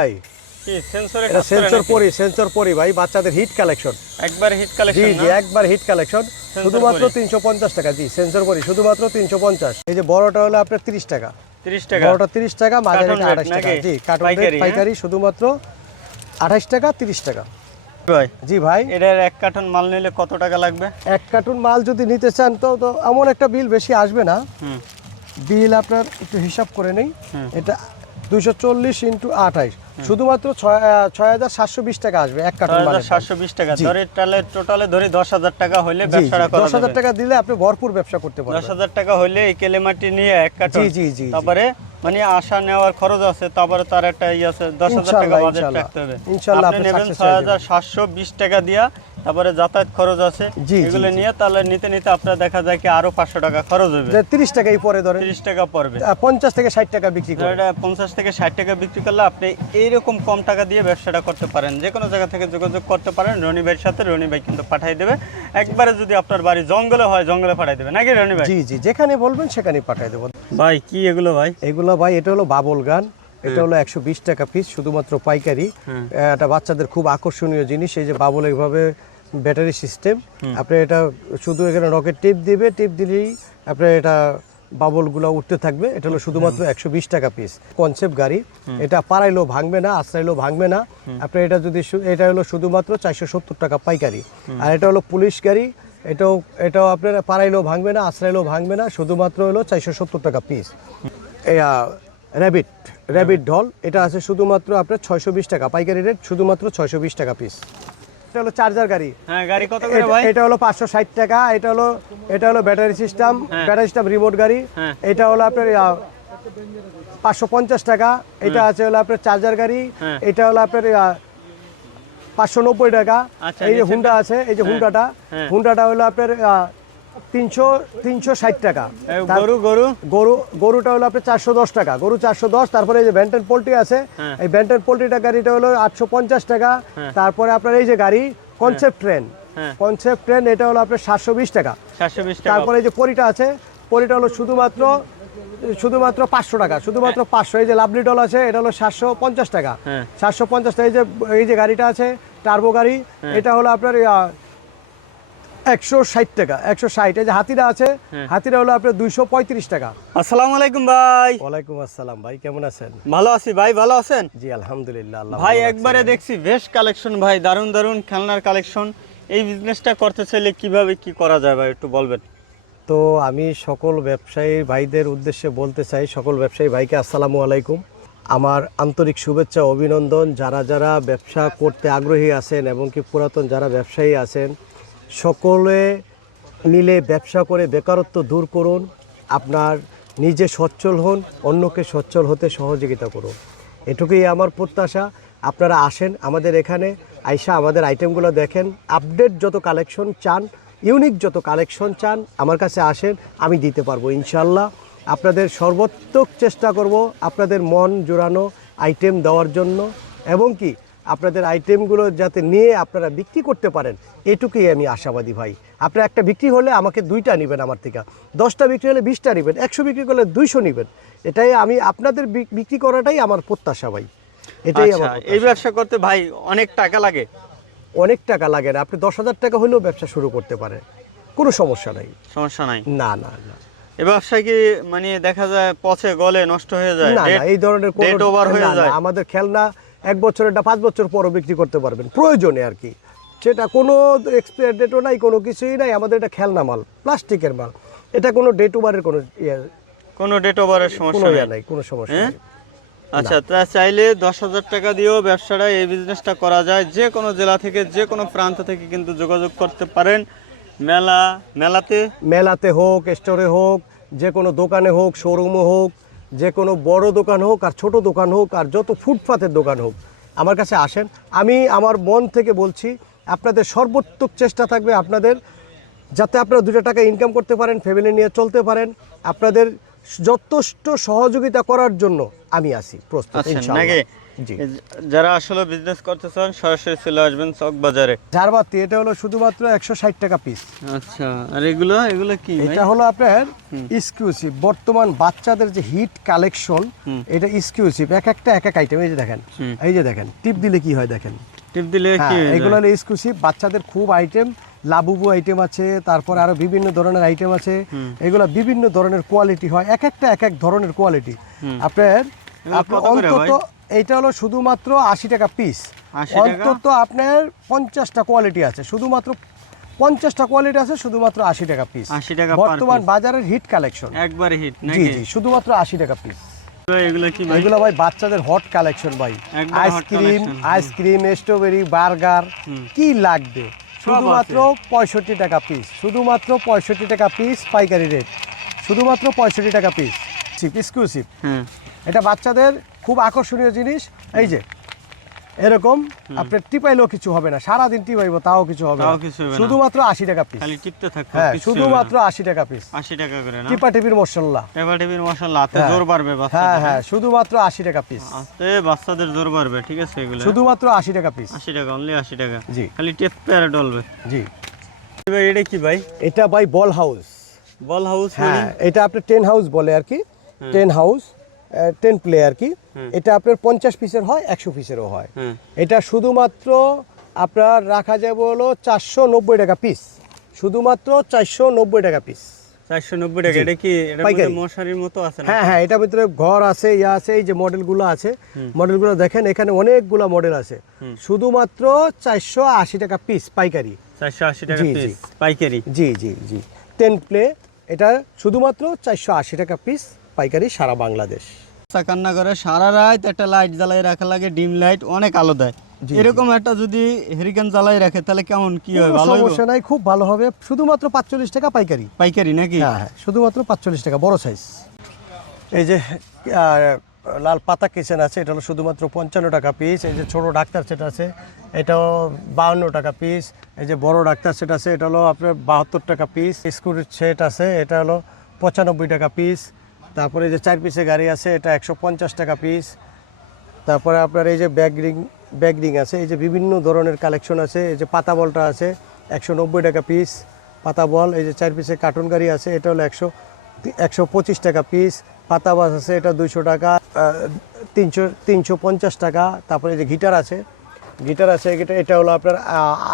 ভাই। এটা সেন্সর পরি সেন্সর পরি ভাই বাচ্চাদের হিট কালেকশন একবার হিট কালেকশন জি একবার হিট কালেকশন শুধুমাত্র তিনশো পঞ্চাশ টাকা জি সেন্সর পরি শুধুমাত্র তিনশো পঞ্চাশ। এই যে বড়টা হলো আপনার তিরিশ টাকা। 30 টাকা। বড়টা তিরিশ টাকা মাঝারিটা আঠাশ টাকা। নাকি? জি কার্টুন পাইকারি, রেট? পাইকারি শুধুমাত্র আঠাশ টাকা তিরিশ টাকা। জি ভাই। এটার এক কার্টন মাল নিলে কত টাকা লাগবে? এক কার্টুন মাল যদি নিতে চান তো তো এমন একটা বিল বেশি আসবে না। বিল আপনার একটু হিসাব করে নেই। এটা দুইশো চল্লিশ ইন্টু আঠাইশ। শুধুমাত্র ছয় ছয় হাজার সাতশো বিশ টাকা আসবে এক কার্টন সাতশো বিশ টাকা। ধরে টোটালে ধরে দশ হাজার টাকা হলে ব্যবসাটা দশ হাজার টাকা দিলে আপনি ভরপুর ব্যবসা করতে দশ হাজার টাকা হলে এই কেলেমাটি নিয়ে এক কার্টন। জি জি জি। তারপরে মানে আসা নেওয়ার খরচ আছে তারপরে তার একটা ইয়ে আছে দশ হাজার টাকা বাজেট। রাখতে হবে। আপনি নেবেন ছয় হাজার সাতশো বিশ টাকা দিয়া তারপরে যাতায়াত খরচ আছে। এগুলো নিয়ে তাহলে নিতে নিতে আপনার দেখা যায় কি আরও পাঁচশো টাকা খরচ হবে। তিরিশ টাকাই পরে ধরেন। তিরিশ টাকা পড়বে। পঞ্চাশ থেকে ষাট টাকা বিক্রি করে। এটা পঞ্চাশ থেকে ষাট টাকা বিক্রি করলে আপনি এইরকম কম টাকা দিয়ে ব্যবসাটা করতে পারেন। যে কোনো জায়গা থেকে যোগাযোগ করতে পারেন রনি ভাইয়ের সাথে রনি ভাই কিন্তু পাঠিয়ে দেবে। একবারে যদি আপনার বাড়ি জঙ্গলে হয় জঙ্গলে পাঠিয়ে দেবে। নাকি রনি ভাই? জি জি যেখানে বলবেন সেখানেই পাঠিয়ে দেবো। ভাই কি এগুলো ভাই? এগুলো ভাই এটা হলো বাবল গান। এটা হলো একশো বিশ টাকা পিস শুধুমাত্র পাইকারি। এটা বাচ্চাদের খুব আকর্ষণীয় জিনিস এই যে বাবল এইভাবে ব্যাটারি সিস্টেম। আপনি এটা শুধু এখানে রকেট টিপ দিবে টিপ দিলেই আপনার এটা বাবলগুলো উঠতে থাকবে। এটা হলো শুধুমাত্র একশো বিশ টাকা পিস কনসেপ্ট গাড়ি। এটা পাড়াইলেও ভাঙবে না আশ্রাইলেও ভাঙবে না। আপনি এটা যদি এটা হলো শুধুমাত্র চারশো সত্তর টাকা পাইকারি। আর এটা হলো পুলিশ গাড়ি। এটাও এটাও আপনার পাড়াইলেও ভাঙবে না আশ্রাইলেও ভাঙবে না শুধুমাত্র হলো চারশো সত্তর টাকা পিস র্যাবিট র্যাবিট ঢল এটা আছে শুধুমাত্র আপনার ছয়শো বিশ টাকা। পাইকারি রেট শুধুমাত্র ছয়শো বিশ টাকা পিস এটা হলো চার্জার গাড়ি। হ্যাঁ গাড়ি কত করে এটা- ভাই? এটা হলো পাঁচশো ষাট টাকা এটা হলো এটা হলো ব্যাটারি সিস্টেম হ্যাঁ। ব্যাটারি সিস্টেম রিমোট গাড়ি। হ্যাঁ। এটা হলো আপনার পাঁচশো পঞ্চাশ টাকা। এটা আছে হলো আপনার চার্জার গাড়ি। হ্যাঁ। এটা হলো আপনার পাঁচশো নব্বই টাকা। আচ্ছা, এই যে হুন্ডা আছে এই যে হুন্ডাটা হ্যাঁ। হুন্ডাটা হলো আপনার তিনশো তিনশো ষাট টাকা। গরু গরু? গরু গরুটা হলো আপনার চারশো দশ টাকা। গরু চারশো দশ তারপরে এই যে ব্যান্টেন পোল্ট্রি আছে হ্যাঁ। এই ব্যান্টেন পোল্ট্রিটা গাড়িটা হলো আটশো পঞ্চাশ টাকা। হ্যাঁ। তারপরে আপনার এই যে গাড়ি কনসেপ্ট ট্রেন হ্যাঁ। কনসেপ্ট ট্রেন এটা হলো আপনার সাতশো বিশ টাকা। তারপরে এই যে পরিটা আছে পরিটা হলো শুধুমাত্র শুধুমাত্র পাঁচশো টাকা। শুধুমাত্র পাঁচশো। এই যে লাভলি ডল আছে এটা হলো সাতশো পঞ্চাশ টাকা। হ্যাঁ। সাতশো পঞ্চাশ টাকা এই যে এই যে গাড়িটা আছে টার্বো গাড়ি হ্যাঁ। এটা হলো আপনার একশো ষাট টাকা। একশো ষাট এই যে হাতিরা আছে হ্যাঁ। হাতিরা হলো আপনার দুইশো পঁয়ত্রিশ টাকা। আসসালামু আলাইকুম ভাই। ওয়ালাইকুম আসসালাম ভাই কেমন আছেন? ভালো আছি ভাই ভালো আছেন? জি আলহামদুলিল্লাহ ভাই একবারে দেখছি বেশ কালেকশন ভাই দারুণ দারুণ খেলনার কালেকশন। এই বিজনেসটা করতে চাইলে কীভাবে কি করা যায় ভাই একটু বলবেন? তো আমি সকল ব্যবসায়ী ভাইদের উদ্দেশ্যে বলতে চাই সকল ব্যবসায়ী ভাইকে আসসালামু আলাইকুম। আমার আন্তরিক শুভেচ্ছা অভিনন্দন। যারা যারা ব্যবসা করতে আগ্রহী আছেন এবং কি পুরাতন যারা ব্যবসায়ী আছেন সকলে মিলে ব্যবসা করে বেকারত্ব দূর করুন, আপনার নিজে সচ্ছল হন, অন্যকে সচ্ছল হতে সহযোগিতা করুন। এটুকুই আমার প্রত্যাশা। আপনারা আসেন আমাদের এখানে, আইসা আমাদের আইটেমগুলো দেখেন আপডেট যত কালেকশন চান ইউনিক যত কালেকশন চান, আমার কাছে আসেন, আমি দিতে পারব ইনশাল্লাহ আপনাদের সর্বোত্তক চেষ্টা করব আপনাদের মন জোড়ানো আইটেম দেওয়ার জন্য। এবং কি? আপনাদের আইটেমগুলো যাতে নিয়ে আপনারা বিক্রি করতে পারেন এটুকুই আমি আশাবাদী ভাই। আপনার একটা বিক্রি হলে আমাকে দুইটা নেবেন আমার থেকে। দশটা বিক্রি হলে বিশটা নেবেন একশো বিক্রি করলে দুইশো নেবেন। এটাই আমি আপনাদের বিক- বিক্রি করাটাই আমার প্রত্যাশা ভাই। এটাই আচ্ছা আমার এই ব্যবসা করতে ভাই অনেক টাকা লাগে? অনেক টাকা লাগে না আপনি দশ হাজার টাকা হলেও ব্যবসা শুরু করতে পারেন। কোনো সমস্যা নাই। সমস্যা নাই? না না না। এই ব্যবসায় কি মানে দেখা যায় পচে গলে নষ্ট হয়ে যায় না এই ধরনের ডেট ওভার হয়ে যায়? আমাদের খেলনা এক বছরেরটা পাঁচ বছর পরও বিক্রি করতে পারবেন। প্রয়োজনে আর কি। সেটা কোনো এক্সপায়ার ডেটও নাই কোনো কিছুই নাই। আমাদের এটা খেলনা মাল প্লাস্টিকের মাল। এটা কোনো ডেট ওভারের কোনো ইয়ে কোনো ডেট ওভারের সমস্যা ইয়ে নাই। কোনো সমস্যা হ্যাঁ? নেই। আচ্ছা তা চাইলে দশ হাজার টাকা দিয়েও ব্যবসাটা এই বিজনেসটা করা যায়। যে কোনো জেলা থেকে যে কোনো প্রান্ত থেকে কিন্তু যোগাযোগ করতে পারেন। মেলা মেলাতে। মেলাতে হোক স্টোরে হোক যে কোনো দোকানে হোক শোরুমে হোক যে কোনো বড় দোকান হোক আর ছোট দোকান হোক আর যত ফুটপাতের দোকান হোক আমার কাছে আসেন। আমি আমার মন থেকে বলছি আপনাদের সর্বোত্তক চেষ্টা থাকবে আপনাদের যাতে আপনারা দুটো টাকা ইনকাম করতে পারেন ফ্যামিলি নিয়ে চলতে পারেন। আপনাদের যথেষ্ট সহযোগিতা করার জন্য আমি আসি প্রস্তুত যারা আসলে বিজনেস করতে চান সরাসরি চলে আসবেন চক বাজারে ঝাড়বাতি এটা হলো শুধুমাত্র একশো ষাট টাকা পিস আচ্ছা আর এগুলো এগুলো কি এটা হলো আপনার এক্সক্লুসিভ বর্তমান বাচ্চাদের যে হিট কালেকশন এটা এক্সক্লুসিভ এক একটা এক এক আইটেম এই যে দেখেন এই যে দেখেন টিপ দিলে কি হয় দেখেন? টিপ দিলে কি হ্যাঁ এগুলো হলো এক্সক্লুসিভ বাচ্চাদের খুব আইটেম লাবুবু আইটেম আছে তারপর আরও বিভিন্ন ধরনের আইটেম আছে। এগুলো বিভিন্ন ধরনের কোয়ালিটি হয়। এক একটা এক এক ধরনের কোয়ালিটি আপনার আপনার অন্তত? এইটা হলো শুধুমাত্র আশি টাকা পিস 80 অন্তত আপনার পঞ্চাশটা কোয়ালিটি আছে। শুধুমাত্র পঞ্চাশটা কোয়ালিটি আছে শুধুমাত্র আশি টাকা পিস 80 টাকা বর্তমান বাজারের হিট কালেকশন একবারে হিট জি জি শুধুমাত্র আশি টাকা পিস এগুলো ভাই? বাচ্চাদের হট কালেকশন ভাই। Ice cream ice cream strawberry burger কি লাগবে? শুধুমাত্র পঁয়ষট্টি টাকা পিস শুধুমাত্র পঁয়ষট্টি টাকা পিস পাইকারি রেট শুধুমাত্র পঁয়ষট্টি টাকা পিস এক্সক্লুসিভ এটা বাচ্চাদের খুব আকর্ষণীয় জিনিস। এই যে এরকম আপনার টিপাইলেও কিছু হবে না সারাদিন টিপাইবো তাও কিছু হবে না। শুধুমাত্র আশি টাকা পিস খালি টিপতে থাকবে হ্যাঁ শুধুমাত্র আশি টাকা পিস আশি টাকা করে না? টিপা টিপির মশলা টেবা টেবির মশলা হ্যাঁ। জোর বাড়বে হ্যাঁ হ্যাঁ শুধুমাত্র আশি টাকা পিস আস্তে বাচ্চাদের জোর বাড়বে ঠিক আছে এগুলো? শুধুমাত্র আশি টাকা পিস আশি টাকা অনলি আশি টাকা। জি। খালি টেপ পেয়ারে ডলবে। জি। ভাই এটা কি ভাই? এটা ভাই বল হাউস। বল হাউস হ্যাঁ এটা আপনার টেন হাউস বলে আর কি। Ten house. টেন প্লে আর কি। এটা আপনার পঞ্চাশ পিসের হয় একশো পিসেরও হয়। এটা শুধুমাত্র আপনার রাখা যাবে হলো চারশো নব্বই টাকা পিস শুধুমাত্র চারশো নব্বই টাকা পিস চারশো নব্বই টাকা এটা কি। মশারির মতো আছে হ্যাঁ হ্যাঁ এটার ভিতরে ঘর আছে ইয়া আছে এই যে মডেলগুলো আছে। মডেলগুলো দেখেন এখানে অনেকগুলো মডেল আছে। শুধুমাত্র চারশো আশি টাকা পিস পাইকারি। চারশো আশি টাকা পিস পাইকারি। জি জি জি। টেন প্লে এটা শুধুমাত্র চারশো আশি টাকা পিস পাইকারি সারা বাংলাদেশ। কান্না করে সারা রাত একটা লাইট জ্বালাই রাখা লাগে ডিম লাইট অনেক আলো দেয়। এরকম একটা যদি হেরিকেন জ্বালাই রাখে তাহলে কেমন কি হয়? ভালো সমস্যা নাই খুব ভালো হবে। শুধুমাত্র পাঁচচল্লিশ টাকা পাইকারি। পাইকারি নাকি? হ্যাঁ হ্যাঁ শুধুমাত্র পাঁচচল্লিশ টাকা বড় সাইজ এই যে লাল পাতা কিচেন আছে এটা হলো শুধুমাত্র পঞ্চান্ন টাকা পিস এই যে ছোট ডাক্তার সেট আছে এটাও বাউন্ন টাকা পিস এই যে বড় ডাক্তার সেট আছে এটা হলো আপনার বাহাত্তর টাকা পিস স্কুটির সেট আছে এটা হলো পঁচানব্বই টাকা পিস তারপরে যে চার পিসের গাড়ি আছে, এটা একশো পঞ্চাশ টাকা পিস তারপরে আপনার এই যে ব্যাগ রিং ব্যাগ রিং আছে, এই যে বিভিন্ন ধরনের কালেকশন আছে, এই যে পাতা বলটা আছে, একশো নব্বই টাকা পিস পাতা বল, এই যে চার পিসের কার্টুন গাড়ি আছে, এটা হলো একশো একশো টাকা পিস পাতা বাস আছে, এটা দুইশো টাকা তিনশো তিনশো পঞ্চাশ টাকা। তারপরে যে গিটার আছে গিটার আছে, এটা এটা হলো আপনার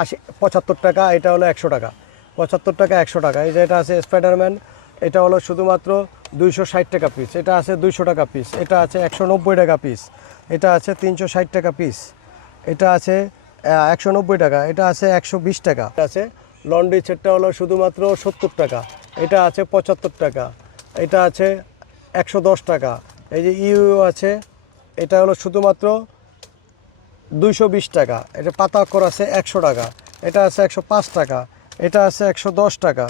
আশি, পঁচাত্তর টাকা, এটা হলো একশো টাকা। পঁচাত্তর টাকা, একশো টাকা। এই যে এটা আছে স্পাইডারম্যান এটা হলো শুধুমাত্র দুইশো ষাট টাকা পিস এটা আছে দুইশো টাকা পিস এটা আছে একশো নব্বই টাকা পিস এটা আছে তিনশো ষাট টাকা পিস এটা আছে একশো নব্বই টাকা। এটা আছে একশো বিশ টাকা। আছে লন্ড্রি সেটটা হলো শুধুমাত্র সত্তর টাকা। এটা আছে পঁচাত্তর টাকা। এটা আছে একশো দশ টাকা। এই যে ইউ আছে, এটা হলো শুধুমাত্র দুইশো বিশ টাকা। এটা পাতা অক্ষর আছে একশো টাকা। এটা আছে একশো পাঁচ টাকা। এটা আছে একশো দশ টাকা।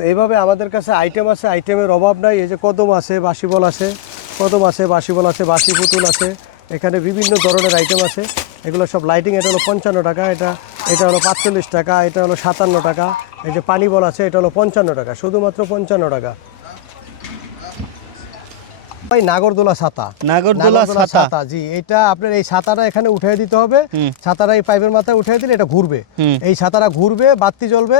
তো এইভাবে আমাদের কাছে আইটেম আছে আইটেমের অভাব নাই। এই যে কদম আছে বাসিবল আছে, কদম আছে বাসিবল আছে বাসি পুতুল আছে, এখানে বিভিন্ন ধরনের আইটেম আছে। এগুলো সব লাইটিং এটা হলো পঞ্চান্ন টাকা, এটা এটা হলো পাঁচচল্লিশ টাকা, এটা হলো সাতান্ন টাকা। এই যে পানি বল আছে, এটা হলো পঞ্চান্ন টাকা, শুধুমাত্র পঞ্চান্ন টাকা। ভাই নাগরদোলা ছাতা। নাগরদোলা ছাতা। জি এটা আপনার এই ছাতাটা এখানে উঠিয়ে দিতে হবে। ছাতাটা এই পাইপের মাথায় উঠিয়ে দিলে এটা ঘুরবে। এই ছাতাটা ঘুরবে বাতি জ্বলবে।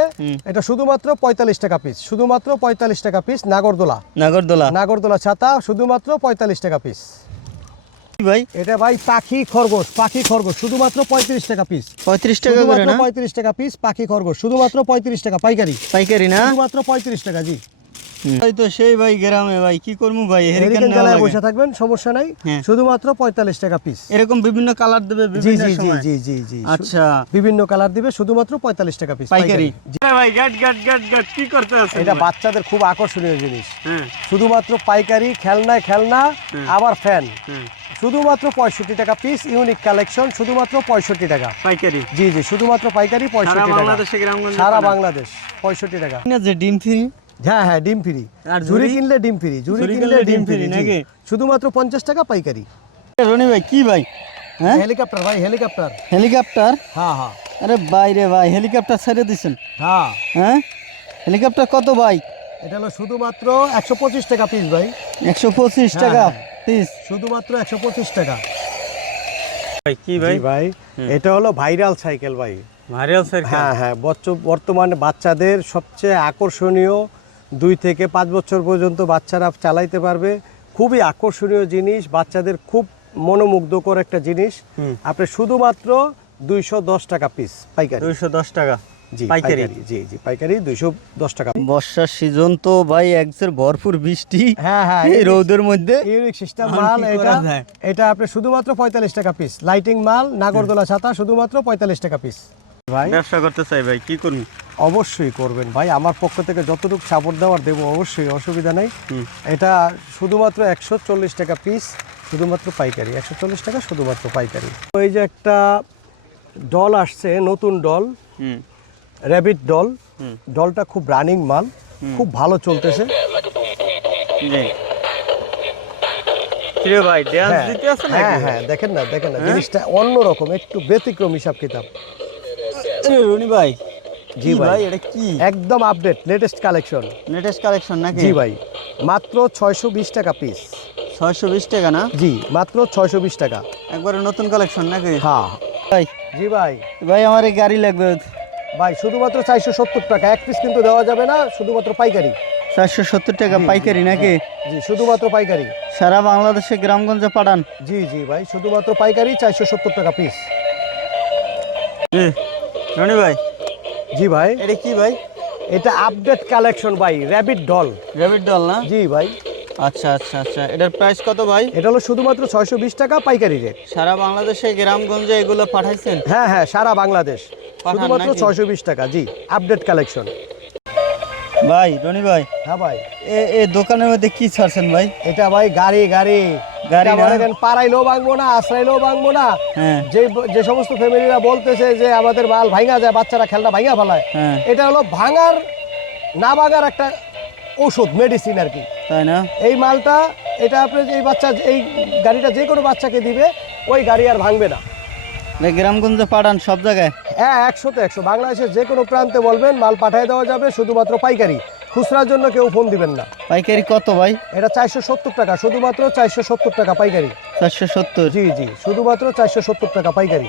এটা শুধুমাত্র পঁয়তাল্লিশ টাকা পিস শুধুমাত্র পঁয়তাল্লিশ টাকা পিস নাগরদোলা। নাগরদোলা। নাগরদোলা ছাতা শুধুমাত্র পঁয়তাল্লিশ টাকা পিস ভাই? এটা ভাই পাখি খরগোশ পাখি খরগোশ শুধুমাত্র পঁয়ত্রিশ টাকা পিস পঁয়ত্রিশ টাকা করে না? পঁয়ত্রিশ টাকা পিস পাখি খরগোশ শুধুমাত্র পঁয়ত্রিশ টাকা পাইকারি। পাইকারি না? শুধুমাত্র পঁয়ত্রিশ টাকা জি। তাই তো সেই ভাই গ্রামে ভাই কি করব ভাই? হেরিকেন হেরিকেন জ্বালায় বসে থাকবেন সমস্যা নাই। হ্যাঁ। শুধুমাত্র পঁয়তাল্লিশ টাকা পিস এরকম বিভিন্ন কালার দেবে জি জি জি জি জি জি। আচ্ছা। বিভিন্ন কালার দিবে শুধুমাত্র পঁয়তাল্লিশ টাকা পিস পাইকারি। ভাই কি করতে আছে এটা বাচ্চাদের খুব আকর্ষণীয় জিনিস। হ্যাঁ। শুধুমাত্র পাইকারি খেলনায় খেলনা আবার ফ্যান হ্যাঁ। শুধুমাত্র পঁয়ষট্টি টাকা পিস ইউনিক কালেকশন শুধুমাত্র পঁয়ষট্টি টাকা। পাইকারি। জি জি শুধুমাত্র পাইকারি পঁয়ষট্টি টাকা। সারা বাংলাদেশ পঁয়ষট্টি টাকা। যে ডিম ফ্রি হ্যাঁ হ্যাঁ ডিম ফ্রি। আর ঝুড়ি? কিনলে ডিম ফ্রি ঝুড়ি কিনলে ডিম ফ্রি নাকি? শুধুমাত্র পঞ্চাশ টাকা পাইকারি। রনি ভাই কি ভাই? হ্যাঁ? হেলিকপ্টার ভাই হেলিকপ্টার। হেলিকপ্টার? হ্যাঁ হ্যাঁ। আরে বাইরে ভাই হেলিকপ্টার ছেড়ে দিছেন। হ্যাঁ। হ্যাঁ? হেলিকপ্টার কত ভাই? এটা হলো শুধুমাত্র একশো পঁচিশ টাকা পিস ভাই। একশো পঁচিশ হ্যাঁ, টাকা হ্যাঁ। পিস শুধুমাত্র একশো পঁচিশ টাকা। ভাই কি ভাই? ভাই এটা হলো ভাইরাল সাইকেল ভাই। Viral cycle? হ্যাঁ হ্যাঁ বচ্চ- বর্তমানে বাচ্চাদের সবচেয়ে আকর্ষণীয় দুই থেকে পাঁচ বছর পর্যন্ত বাচ্চারা চালাইতে পারবে। খুবই আকর্ষণীয় জিনিস বাচ্চাদের খুব মনোমুগ্ধকর একটা জিনিস। আপনি শুধুমাত্র দুইশো দশ টাকা পিস পাইকারি। দুইশো দশ টাকা জি পাইকারি। পাইকারি জি জি পাইকারি দুইশো দশ টাকা। বর্ষার সিজন তো ভাই একসের ভরপুর বৃষ্টি। হ্যাঁ হ্যাঁ এই রোদের মধ্যে। ইউনিক সিস্টেম মাল এটা এটা আপনি শুধুমাত্র পঁয়তাল্লিশ টাকা পিস লাইটিং মাল নাগরদোলা ছাতা শুধুমাত্র পঁয়তাল্লিশ টাকা পিস ভাই ব্যবসা করতে চাই ভাই কি করুন অবশ্যই করবেন। ভাই আমার পক্ষ থেকে যতটুকু সাপোর্ট দেওয়ার দেবো অবশ্যই অসুবিধা নেই। এটা শুধুমাত্র একশো চল্লিশ টাকা পিস শুধুমাত্র পাইকারি। একশো চল্লিশ টাকা শুধুমাত্র পাইকারি। ওই যে একটা ডল আসছে নতুন ডল র্যাবিট ডল হুম। ডলটা খুব রানিং মাল খুব ভালো চলতেছে। ভাই হ্যাঁ, দিতে আছে হ্যাঁ হ্যাঁ দেখেন না দেখেন না জিনিসটা অন্যরকম একটু ব্যতিক্রম হিসাব কিতাব রনি ভাই জি ভাই। ভাই এটা কি? একদম update latest collection latest collection নাকি? জি ভাই মাত্র ছয়শো বিশ টাকা পিস ছয়শো বিশ টাকা না? জি মাত্র ছয়শো বিশ টাকা। একবারে নতুন কালেকশন নাকি? হ্যাঁ। ভাই। জি ভাই। ভাই আমার এই গাড়ি লাগবে। ভাই শুধুমাত্র চারশো সত্তর টাকা। এক পিস কিন্তু দেওয়া যাবে না শুধুমাত্র পাইকারি। চারশো সত্তর টাকা পাইকারি নাকি? জি শুধুমাত্র পাইকারি। সারা বাংলাদেশে গ্রামগঞ্জে পাঠান। জি জি ভাই শুধুমাত্র পাইকারি চারশো সত্তর টাকা পিস রনি ভাই জি ভাই। এটা কি ভাই? এটা আপডেট কালেকশন ভাই র্যাবিট ডল র্যাবিট ডল না? জি ভাই। আচ্ছা আচ্ছা আচ্ছা। এটার প্রাইস কত ভাই? এটা হলো শুধুমাত্র ছয়শো বিশ টাকা পাইকারি রেট সারা বাংলাদেশে গ্রামগঞ্জে এগুলো পাঠাইছেন? হ্যাঁ হ্যাঁ সারা বাংলাদেশ। শুধুমাত্র? ছয়শো বিশ টাকা জি আপডেট কালেকশন ভাই রনি ভাই। হ্যাঁ ভাই। এ এ দোকানের মধ্যে কি ছাড়ছেন ভাই? এটা ভাই গাড়ি গাড়ি। গাড়ি পাড়াইলেও ভাঙবো না আশ্রাইলেও ভাঙবো না। হ্যাঁ। যে যে সমস্ত ফ্যামিলিরা বলতেছে যে আমাদের মাল ভাঙা যায় বাচ্চারা খেলনা ভাঙা ফেলায় হ্যাঁ। এটা হলো ভাঙার না ভাঙার একটা ওষুধ মেডিসিন আর কি। তাই না? এই মালটা এটা আপনি এই বাচ্চা এই গাড়িটা যে কোনো বাচ্চাকে দিবে ওই গাড়ি আর ভাঙবে না। গ্রামগঞ্জে পাঠান সব জায়গায়? হ্যাঁ একশোতে একশো। বাংলাদেশের যে কোনো প্রান্তে বলবেন মাল পাঠিয়ে দেওয়া যাবে শুধুমাত্র পাইকারি। খুচরার জন্য কেউ ফোন দিবেন না। পাইকারি কত ভাই? এটা চারশো সত্তর টাকা শুধুমাত্র চারশো সত্তর টাকা পাইকারি। চারশো সত্তর। জি জি শুধুমাত্র চারশো সত্তর টাকা পাইকারি।